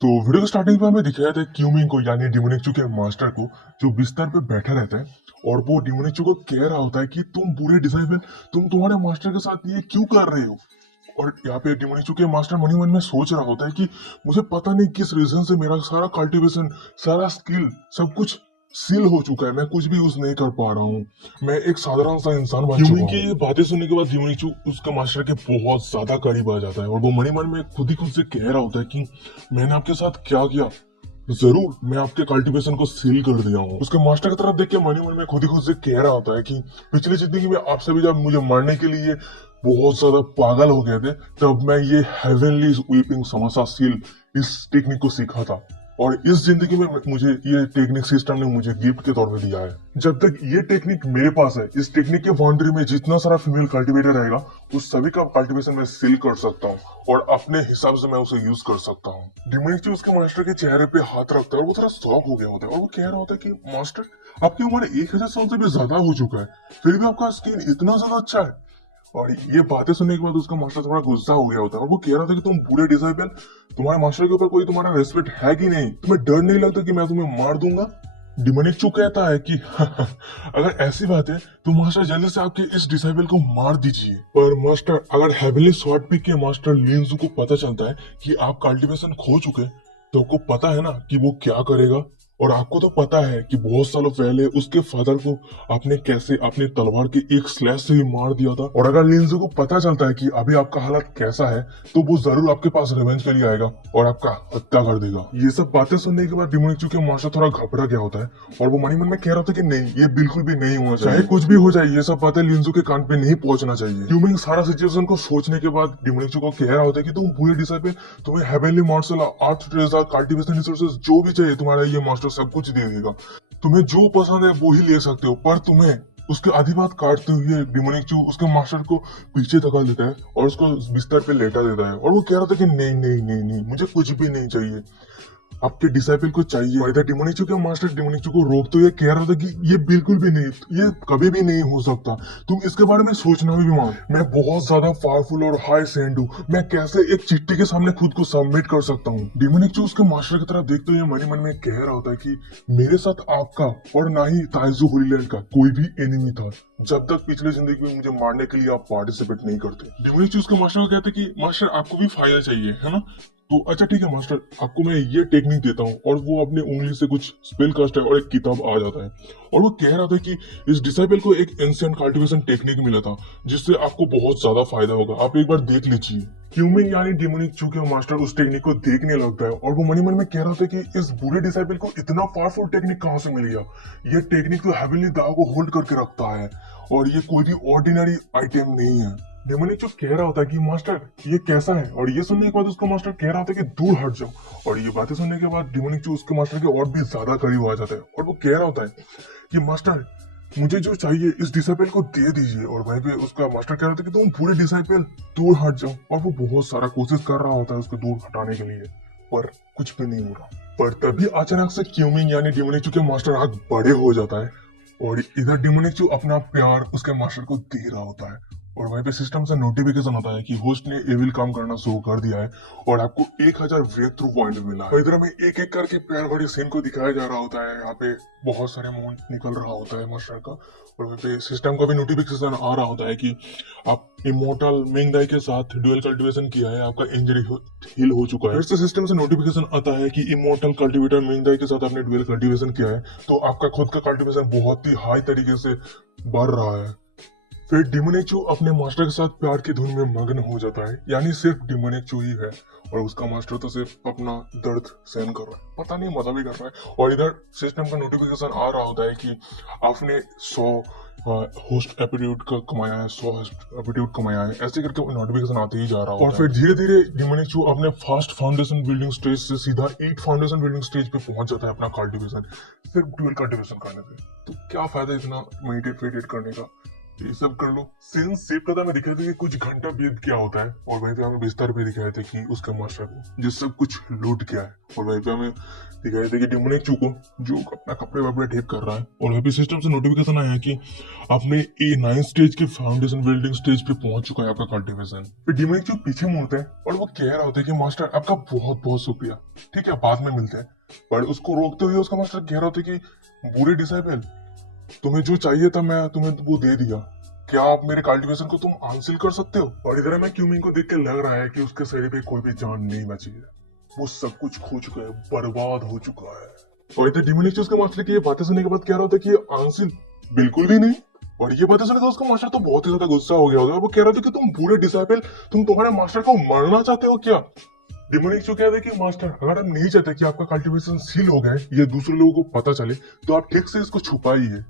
तो वीडियो के स्टार्टिंग पे हमें दिखाया था क्यूमिंग को यानी डिमोनिक के मास्टर को, जो बिस्तर पे बैठा रहता है और वो डिमोनिक को कह रहा होता है कि तुम बुरे डिसाइबल, तुम तुम्हारे मास्टर के साथ ये क्यों कर रहे हो। और यहाँ पे डिमोनिक के मास्टर मनी मन में सोच रहा होता है कि मुझे पता नहीं किस रीजन से मेरा सारा कल्टीवेशन, सारा स्किल, सब कुछ सील हो चुका है। मैं कुछ भी यूज नहीं कर पा रहा हूँ। मैं एक साधारण सा इंसान बन चुका हूँ। की ये बातें सुनने के बाद डिमोनिक उसका मास्टर के बहुत ज्यादा करीब आ जाता है और वो मनी मन में खुद ही खुद से कह रहा होता है कि मैंने आपके साथ क्या किया। जरूर मैं आपके कल्टीवेशन को सील कर दिया हूँ। उसके मास्टर की तरफ देख के मनी मन में खुद ही खुद से कह रहा होता है कि पिछली जिंदगी में आप सभी जब मुझे मारने के लिए बहुत ज्यादा पागल हो गए थे, तब मैं ये हेवनली वीपिंग समोसा सील इस टेक्निक को सीखा था। और इस जिंदगी में मुझे ये टेक्निक सिस्टम ने मुझे गिफ्ट के तौर पे दिया है। जब तक ये टेक्निक मेरे पास है, इस टेक्निक के बाउंड्री में जितना सारा फीमेल कल्टीवेटर रहेगा, उस सभी का कल्टीवेशन मैं सील कर सकता हूँ और अपने हिसाब से मैं उसे यूज कर सकता हूँ। डिमोनिक उसके मास्टर के चेहरे पे हाथ रखता है और वो थोड़ा शॉक हो गया होता है और वो कह रहा होता है कि मास्टर, आपकी उम्र 1000 साल से भी ज्यादा हो चुका है, फिर भी आपका स्किन इतना ज्यादा अच्छा है। और ये बातें सुनने के बाद उसका मास्टर थोड़ा गुस्सा हो गया होता है और वो कह रहा था कि तुम पूरे डिसाइपल, तुम्हारे मास्टर के ऊपर कोई तुम्हारा रेस्पेक्ट है कि नहीं? तुम्हें डर नहीं लगता कि मैं तुम्हें मार दूंगा? डिमोनिक चू कहता है कि अगर ऐसी बात है तो मास्टर जल्दी से आपके इस डिसाइबल को मार दीजिए। पर मास्टर, अगर हेवनली स्वॉर्ड पिक के मास्टर लिंजू को पता चलता है कि आप कल्टीवेशन खो चुके, तो आपको पता है ना कि वो क्या करेगा। और आपको तो पता है कि बहुत सालों पहले उसके फादर को आपने कैसे अपने तलवार के एक स्लैश से ही मार दिया था। और अगर लिंजू को पता चलता है कि अभी आपका हालत कैसा है, तो वो जरूर आपके पास रिवेंज के लिए आएगा और आपका हत्या कर देगा। ये सब बातें सुनने के बाद डिमोनिक चू के मास्टर थोड़ा घबरा गया होता है और वो मनी मन में कह रहा था कि नहीं, ये बिल्कुल भी नहीं होना चाहिए। चाहे कुछ भी हो जाए, ये सब बातें लिंजू के कान पे नहीं पहुंचना चाहिए। क्यूमिंग सारा सिचुएशन को सोचने के बाद डिमोनिक चू को कह रहा होता है कि तुम पूरे डिसाइपल, तुम्हें heavenly martial art, treasure, cultivation resources जो भी चाहिए, तुम्हारा ये मास्टर सब कुछ दे देगा। तुम्हें जो पसंद है वो ही ले सकते हो, पर तुम्हें उसके आधी बात काटते हुए डिमोनिक चू उसके मास्टर को पीछे धकेल देता है और उसको बिस्तर पे लेटा देता है और वो कह रहा था कि नहीं नहीं नहीं नहीं, मुझे कुछ भी नहीं चाहिए, आपके डिसाइपल को चाहिए। और इधर डिमोनिक के मास्टर डिमोनिक को रोकते हुए कह रहा था कि ये बिल्कुल भी नहीं, ये कभी भी नहीं हो सकता, तुम इसके बारे में सोचना भी मत। मैं बहुत ज्यादा पावरफुल और हाई सेंड हूँ, मैं कैसे एक चिट्ठी के सामने खुद को सबमिट कर सकता हूँ। डिमोनिक उसके मास्टर की तरफ देखते हुए मन ही मन में कह रहा होता है कि मेरे साथ आपका और ना ही ताइजू होलीलैंड का कोई भी एनिमी था, जब तक पिछले जिंदगी में मुझे मारने के लिए आप पार्टिसिपेट नहीं करते। डिमोनिक उसके मास्टर को कहते कि मास्टर, आपको भी फायदा चाहिए है ना, तो अच्छा ठीक है मास्टर, आपको मैं ये टेक्निक देता हूँ। और वो अपने उंगली से कुछ स्पेल कास्ट है और एक किताब आ जाता है और वो कह रहा था कि इस डिसाइबल को एक एंशिएंट कल्टीवेशन टेक्निक मिला था, जिससे आपको बहुत ज्यादा फायदा होगा, आप एक बार देख लीजिए। क्यूमिंग यानी डिमोनिक चू के मास्टर उस टेक्निक को देखने लगता है और वो मनी मन में कह रहा था कि इस बुरे डिसाइबल को इतना पावरफुल टेक्निक कहाँ से मिल गया। ये टेक्निक तो हेवनली दाव को होल्ड करके रखता है और ये कोई भी ऑर्डिनरी आइटम नहीं है। डेमोनिक जो कह रहा होता है कि मास्टर ये कैसा है, और ये सुनने के बाद उसका मास्टर कह रहा होता है कि दूर हट जाओ। और ये बातें सुनने के बाद डेमोनिक जो उसके मास्टर के और भी ज्यादा करीब आ जाता है और वो कह रहा होता है कि मास्टर, मुझे जो चाहिए इस डिसाइपल को दे दीजिए। और वहीं पे उसका मास्टर कह रहा था कि तुम पूरे डिसाइपल दूर हट जाओ। और वो बहुत सारा कोशिश कर रहा होता है उसको दूर हटाने के लिए, पर कुछ भी नहीं हो रहा। पर तभी अचानक से क्यूमिंग यानी डेमोनिक के मास्टर आग बड़े हो जाता है और इधर डिमोनिक अपना प्यार उसके मास्टर को दे रहा होता है। और वहीं पे सिस्टम से नोटिफिकेशन होता है कि होस्ट ने एविल काम करना शुरू कर दिया है और आपको 1000 ब्रेक थ्रू पॉइंट मिला है। और इधर हमें एक एक करके प्यार भरे सीन को दिखाया जा रहा होता है। यहाँ पे बहुत सारे मोमेंट निकल रहा होता है मास्टर का। और वहीं पे सिस्टम का भी नोटिफिकेशन आ रहा होता है कि आप इमोर्टल मिंगदाई के साथ ड्यूअल कल्टीवेशन किया है, आपका इंजरी हील हो चुका है। फिर से सिस्टम से नोटिफिकेशन आता है कि इमोर्टल कल्टीवेटर मिंगदाई के साथ आपने ड्यूअल कल्टीवेशन किया है, तो आपका खुद का कल्टीवेशन बहुत ही हाई तरीके से बढ़ रहा है। फिर डिमोनिचू अपने मास्टर के साथ प्यार की धुन में मग्न हो जाता है, यानी सिर्फ डिमोनिचू ही है और उसका मास्टर तो सिर्फ अपना दर्द सहन कर रहा है, पता नहीं मजा भी कर रहा है। और इधर सिस्टम का नोटिफिकेशन आ रहा होता है कि आपने 100 होस्ट एपिट्यूड का कमाया है, 100 एपिट्यूड कमाया है, ऐसे करके नोटिफिकेशन आते ही जा रहा होता है। और फिर धीरे धीरे डिमोनिचू अपने फास्ट फाउंडेशन बिल्डिंग स्टेज से सीधा 8 फाउंडेशन बिल्डिंग स्टेज पे पहुंच जाता है अपना कल्टीवेशन, सिर्फ ड्यूअल कल्टीवेशन करने से। तो क्या फायदा इतना मेडिटेट करने का, ये सब कर लो। सीन सेव करता हमें दिखाया था कि कुछ घंटा बीत गया होता है और वहीं पे हमें बिस्तर पे दिखाया था कि उसका मास्टर को जो सब कुछ लूट गया है, और वहीं पे हमें दिखाया था कि डेमोनिक चूको जो अपना कपड़े वपड़े ठीक कर रहा है, और वहीं पे सिस्टम से नोटिफिकेशन आया है कि आपने A9 स्टेज के फाउंडेशन बिल्डिंग स्टेज पे पहुंच चुका है आपका कल्टीवेशन। फिर डेमोनिक चूक पीछे मुड़ता है और वो कह रहा होता है कि मास्टर आपका बहुत बहुत शुक्रिया, ठीक है बाद में मिलते हैं। पर उसको रोकते हुए उसका मास्टर कह रहा होता है कि बुरे डिसाइपल, तुम्हें जो चाहिए था मैं तुम्हें वो दे दिया, क्या आप मेरे कल्टीवेशन को तुम हासिल कर सकते हो? और इधर मैं क्यूमिंग को देख के लग रहा है कि उसके शरीर पे कोई भी जान नहीं बची है, वो सब कुछ खो चुका है, बर्बाद हो चुका है। और इधर डिमोनिक उसके मास्टर की ये बातें सुनने के बाद कह रहा होता कि हासिल बिल्कुल भी नहीं। और ये बातें सुनकर उसका मास्टर तो बहुत ही ज्यादा गुस्सा हो गया होगा, वो कह रहा था कि तुम बुरे डिसाइपल, तुम तुम्हारे मास्टर को मारना चाहते हो क्या? डिमोनिक जो कहते हैं कि मास्टर अगर हम नहीं चाहते कि आपका कल्टीवेशन सील हो गया ये दूसरे लोगों को पता चले, तो आप ठीक से इसको छुपाइए।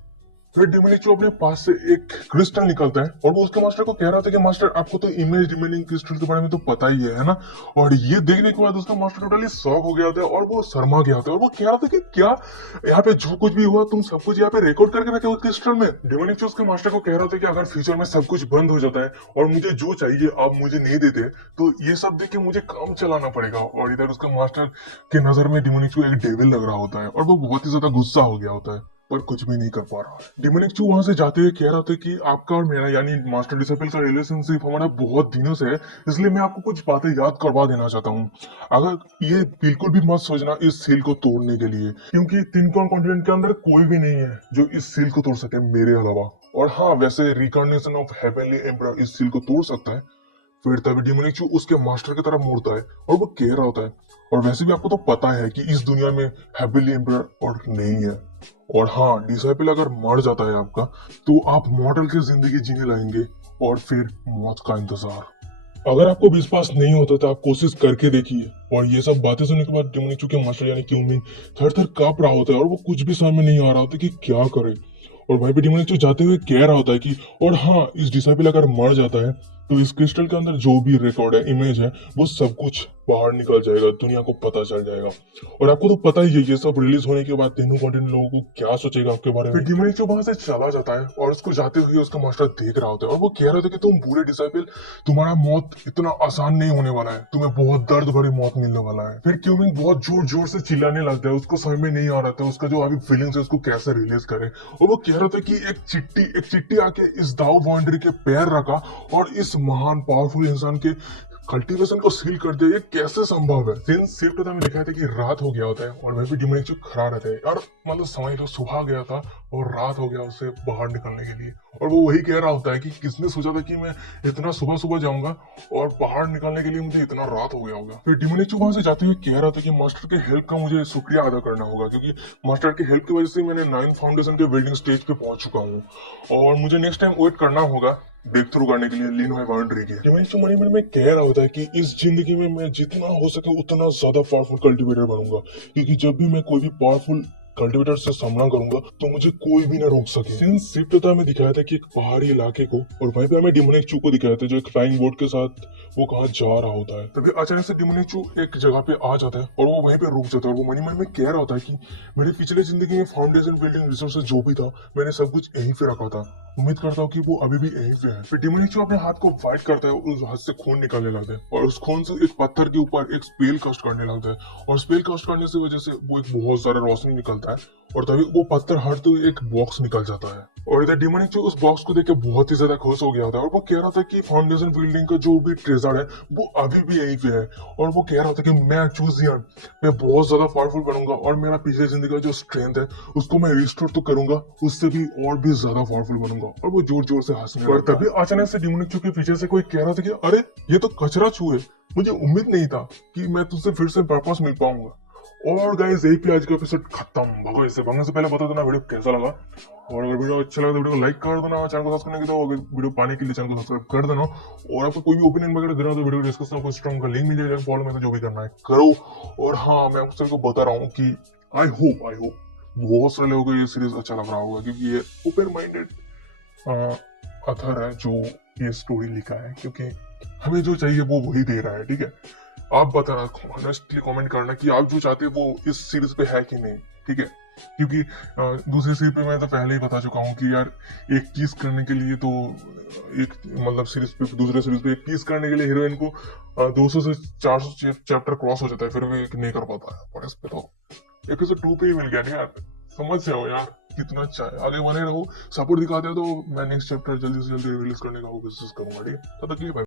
फिर डिमोनिक अपने पास से एक क्रिस्टल निकलता है और वो उसके मास्टर को कह रहा था कि मास्टर आपको तो इमेज रिमेनिंग क्रिस्टल के बारे में तो पता ही है ना? और ये देखने के बाद उसका मास्टर टोटली शॉक हो गया था और वो शर्मा गया था और वो कह रहा था कि क्या यहाँ पे जो कुछ भी हुआ तुम सब कुछ यहाँ पे रिकॉर्ड करके रखे हो क्रिस्टल में? डिमोनिक उसके मास्टर को कह रहा था कि अगर फ्यूचर में सब कुछ बंद हो जाता है और मुझे जो चाहिए आप मुझे नहीं देते, तो ये सब देख के मुझे काम चलाना पड़ेगा। और इधर उसका मास्टर के नजर में डिमोनिक एक डेविल लग रहा होता है और वो बहुत ही ज्यादा गुस्सा हो गया होता है, पर कुछ भी नहीं कर पा रहा है। डिमोनिक चू वहां से जाते हुए कह रहा था कि आपका और मेरा यानी मास्टर डिसिपल का रिलेशनशिप हमारा बहुत दिनों से है, इसलिए मैं आपको कुछ बातें याद करवा देना चाहता हूँ। अगर ये बिल्कुल भी मत सोचना इस सील को तोड़ने के लिए, क्योंकि तिनकोन कॉन्टिनेंट के अंदर कोई भी नहीं है जो इस सील को तोड़ सके मेरे अलावा। और हाँ, वैसे रिकॉर्डिनेशन ऑफ हेवनली एम्परर इस सील को तोड़ सकता है। फिर तभी डिमोनिक चू उसके मास्टर की तरफ मुड़ता है और वो कह रहा होता है, और वैसे भी आपको तो पता है कि इस दुनिया में हेवनली एम्परर और नहीं है। और हाँ, डिसाइपल अगर मर जाता है आपका, तो आप मॉडल की जिंदगी जीने लगेंगे और फिर मौत का इंतजार। अगर आपको विश्वास नहीं होता तो आप कोशिश करके देखिए। और ये सब बातें सुनने के बाद डिमोनिक चू के मास्टर यानी क्यूमिंग थर थर कांप रहा होता है और वो कुछ भी समझ में नहीं आ रहा होता कि क्या करे। और भाई भी डिमोनिक जाते हुए कह रहा होता है कि और हाँ, इस डिसाइपल अगर मर जाता है तो इस क्रिस्टल के अंदर जो भी रिकॉर्ड है, इमेज है, वो सब कुछ बाहर निकल जाएगा, दुनिया को पता चल जाएगा। और आपको तो पता ही है ये सब रिलीज होने के बाद तीनों कॉन्टिनेंट लोगों को क्या सोचेगा आपके बारे में। फिर डिमोनिक जो वहां से चला जाता है और उसको जाते हुए उसका मास्टर देख रहा होता है और वो कह रहा था कि तुम बुरे डिसाइपल, तुम्हारा मौत इतना आसान नहीं होने वाला है, तुम्हें बहुत दर्द भरी मौत मिलने वाला है। फिर क्यूमिंग बहुत जोर जोर से चिल्लाने लगता है, उसको समझ में नहीं आ रहा था उसका जो अभी फीलिंग्स है उसको कैसे रिलीज करे। और वो कह रहा था कि एक चिट्ठी आके इस दाव बाउंड्री के पैर रखा और इस महान पावरफुल इंसान के कल्टीवेशन को सील कर दिया, ये कैसे संभव है? सीन शिफ्ट में दिखाया था कि रात हो गया होता है और वह भी डिमोनिक जो खड़ा रहता है यार, मतलब समझ लो सुबह गया था और रात हो गया उससे बाहर निकलने के लिए। और वो वही कह रहा होता है कि किसने सोचा था कि मैं इतना सुबह सुबह जाऊंगा और बाहर निकलने के लिए मुझे इतना रात हो गया होगा। फिर डिमोनिक वहां से जाते हुए कह रहा था कि मास्टर के हेल्प का मुझे शुक्रिया अदा करना होगा, क्योंकि मास्टर के हेल्प की वजह से मैंने 9 फाउंडेशन के बिल्डिंग स्टेज पे पहुंच चुका हूँ और मुझे नेक्स्ट टाइम वेट करना होगा ब्रेक थ्रू करने के लिए लीन हाई बाउंड्री के। डिमोनिक मनी में कह रहा होता है कि इस जिंदगी में मैं जितना हो सके उतना ज्यादा पावरफुल कल्टीवेटर बनूंगा, क्योंकि जब भी मैं कोई भी पावरफुल कल्टीवेटर से सामना करूंगा तो मुझे कोई भी ना रोक सके। सीन शिफ्ट होता हमें दिखाया था कि एक पहाड़ी इलाके को, और वहीं पे हमें डिमोनिक चू को दिखाया था जो एक फ्लाइंग बोट के साथ वो कहाँ जा रहा होता है। तभी अचानक से डिमोनिक चू एक जगह पे आ जाता है और वो वहीं पे रुक जाता है और वो मनी मन में कह रहा होता है कि मेरी पिछले जिंदगी में फाउंडेशन बिल्डिंग रिसोर्सेज जो भी था मैंने सब कुछ यहीं पे रखा था, उम्मीद करता हूँ कि वो अभी भी यहीं पे है। फिर डिमोनिक जो अपने हाथ को वाइट करता है, उस हाथ से खून निकलने लगता है और उस खून से एक पत्थर के ऊपर एक स्पेल कास्ट करने लगता है और स्पेल कास्ट करने से वजह से वो एक बहुत सारा रोशनी निकलता है और तभी वो पत्थर हटते हुए एक बॉक्स निकल जाता है। और इधर डिमोनिक जो उस बॉक्स को देख के बहुत ही ज्यादा खुश हो गया था और वो कह रहा था कि फाउंडेशन बिल्डिंग का जो भी ट्रेजर है वो अभी भी यहीं पे है। और वो कह रहा था कि मैं चूजियन, मैं बहुत ज्यादा पावरफुल बनूंगा और मेरा पिछले जिंदगी का जो स्ट्रेंथ है उसको मैं रिस्टोर तो करूंगा, उससे भी और भी ज्यादा पावरफुल बनूंगा। और वो जोर जोर से हंसने लगा। और तभी अचानक से डिमोनिक चू के पीछे से कोई कह रहा था कि अरे ये तो कचरा चू है, मुझे उम्मीद नहीं था कि मैं तुझसे फिर से वापस मिल पाऊंगा। और गाइस यही पे आज का एपिसोड खत्म। भगो इससे भागने से पहले बता देना वीडियो कैसा लगा, और अगर वीडियो अच्छा लगा तो वीडियो को लाइक कर देना, चैनल को सब्सक्राइब करने के तो वीडियो पाने के लिए चैनल को सब्सक्राइब कर देना। और आपको कोई भी ओपिनियन वगैरह देना तो वीडियो डिस्कशन को स्ट्रॉन्ग का लिंक मिल जाएगा, फॉलो में तो जो भी करना है करो। और हाँ, मैं आप सबको बता रहा हूँ कि आई होप बहुत सारे लोगों को ये सीरीज अच्छा लग रहा होगा, क्योंकि ये ओपन माइंडेड अथर है जो ये स्टोरी लिखा है, क्योंकि हमें जो चाहिए वो वही दे रहा है। ठीक है, आप बताना ऑनेस्टली कमेंट करना कि आप जो चाहते हैं वो इस सीरीज पे है कि नहीं। ठीक है, क्योंकि दूसरी सीरीज पे मैं तो पहले ही बता चुका हूँ कि यार एक चीज करने के लिए तो एक मतलब सीरीज पे दूसरे सीरीज पे एक चीज करने के लिए हीरोइन को 200 से 400 चैप्टर क्रॉस हो जाता है, फिर भी नहीं कर पाता है। और इस पे तो एपिसोड 2 पे ही मिल गया ना यार, समझ जाओ यार कितना अच्छा है। आगे बने रहो, सपोर्ट दिखाते हो तो मैं नेक्स्ट चैप्टर जल्दी से जल्दी रिलीज करने का कोशिश करूंगा। ठीक है, तब तक के लिए bye।